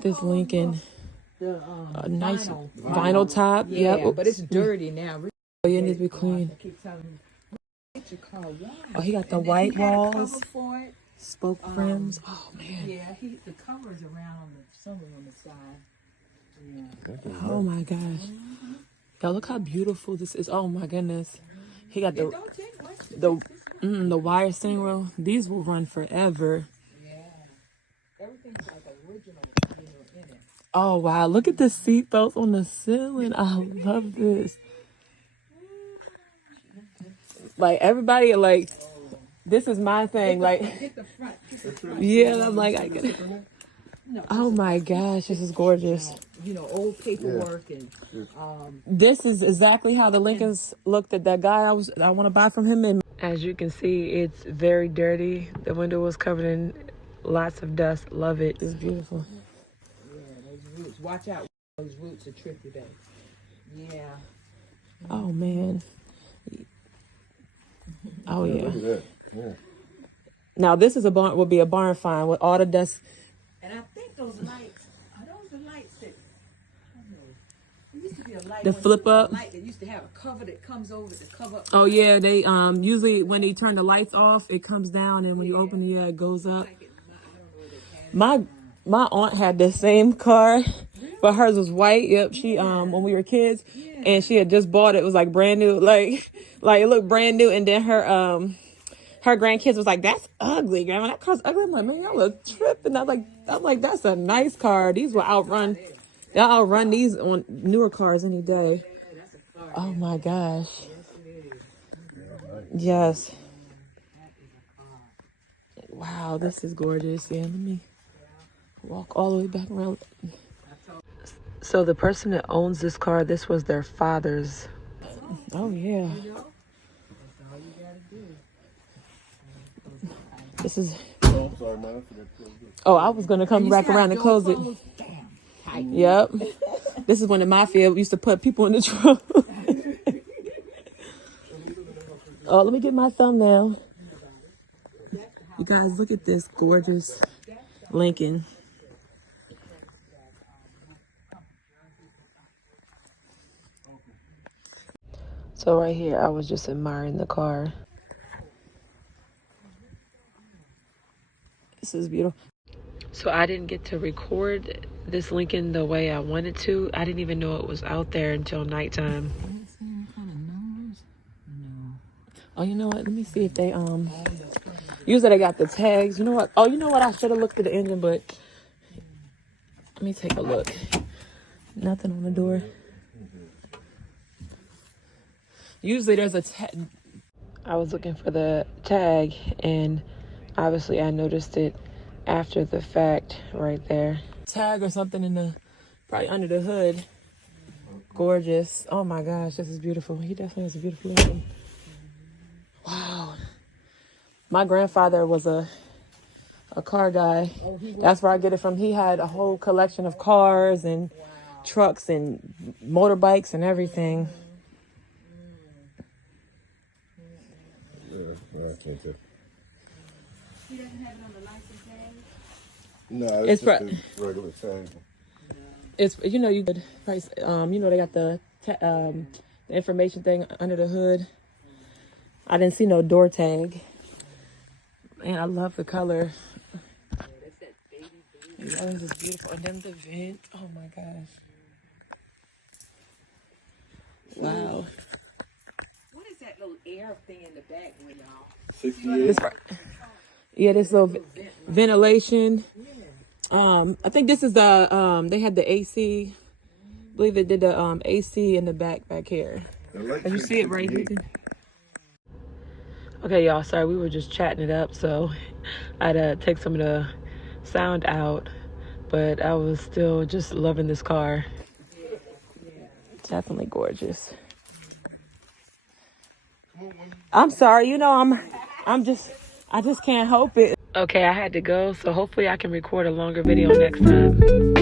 at this Lincoln. The nice vinyl top. Yeah, yep. But it's dirty now. Oh, yeah, it needs to be clean. Oh, he got the white walls, spoke rims. Oh man. Yeah, the cover's around somewhere on the side. Yeah. Oh my gosh. Y'all look how beautiful this is. Oh my goodness. He got the wire steering wheel. These will run forever. Yeah. Everything's like original, in it. Oh wow, look at the seat belts on the ceiling. I love this. Like everybody, like this is my thing. Like, yeah, I'm like, I get it. Oh my gosh, this is gorgeous. Old paperwork and this is exactly how the Lincolns looked at that guy I want to buy from him. And as you can see, it's very dirty. The window was covered in lots of dust. Love it. It's beautiful. Yeah, those roots. Watch out. Those roots are tricky today. Yeah. Oh man. Oh yeah. Look at that. Yeah. Now this is will be a barn find with all the dust. And I think those lights, are those the lights that, I don't know. There used to be a light. The flip up. Light that used to have a cover that comes over to cover up. Oh yeah, they usually when they turn the lights off, it comes down, and when you open it, it goes up. My aunt had the same car, but hers was white. Yep, she when we were kids, and she had just bought it. It was like brand new, like it looked brand new. And then her grandkids was like, "That's ugly, Grandma. That car's ugly." I'm like, "Man, y'all look tripping." I'm like, "That's a nice car. These will outrun. They'll outrun these on newer cars any day." Oh my gosh. Yes. Wow, this is gorgeous. Yeah, let me walk all the way back around. So the person that owns this car, this was their father's. Oh yeah. This is. Oh, I'm sorry, man. Oh, I was gonna come back around and close it. Yep. This is when the mafia used to put people in the trunk. Oh, let me get my thumbnail. You guys, look at this gorgeous Lincoln. So right here, I was just admiring the car. This is beautiful. So I didn't get to record this Lincoln the way I wanted to. I didn't even know it was out there until nighttime. Oh, you know what? Let me see if they usually they got the tags. You know what? Oh, you know what? I should have looked at the engine, but let me take a look. Nothing on the door. Usually there's a tag. I was looking for the tag, and obviously I noticed it after the fact right there. Tag or something in the, probably under the hood. Gorgeous. Oh my gosh, this is beautiful. He definitely has a beautiful Lincoln. Wow. My grandfather was a car guy. That's where I get it from. He had a whole collection of cars and trucks and motorbikes and everything. Yeah, I can't tell. He doesn't have it on the license tag? No, it's just a regular tag. It's, you could price, they got the information thing under the hood. I didn't see no door tag. Man, I love the color. Yeah, this is beautiful. And then the vent. Oh my gosh. Wow. What is that little air thing in the back with y'all? 68. This little ventilation. I think this is the they had the AC. I believe they did the AC in the back here. Can you see it right here? Okay, y'all, sorry, we were just chatting it up, so I had to take some of the sound out, but I was still just loving this car. Definitely gorgeous. I'm sorry, I just can't help it. Okay, I had to go, so hopefully I can record a longer video next time.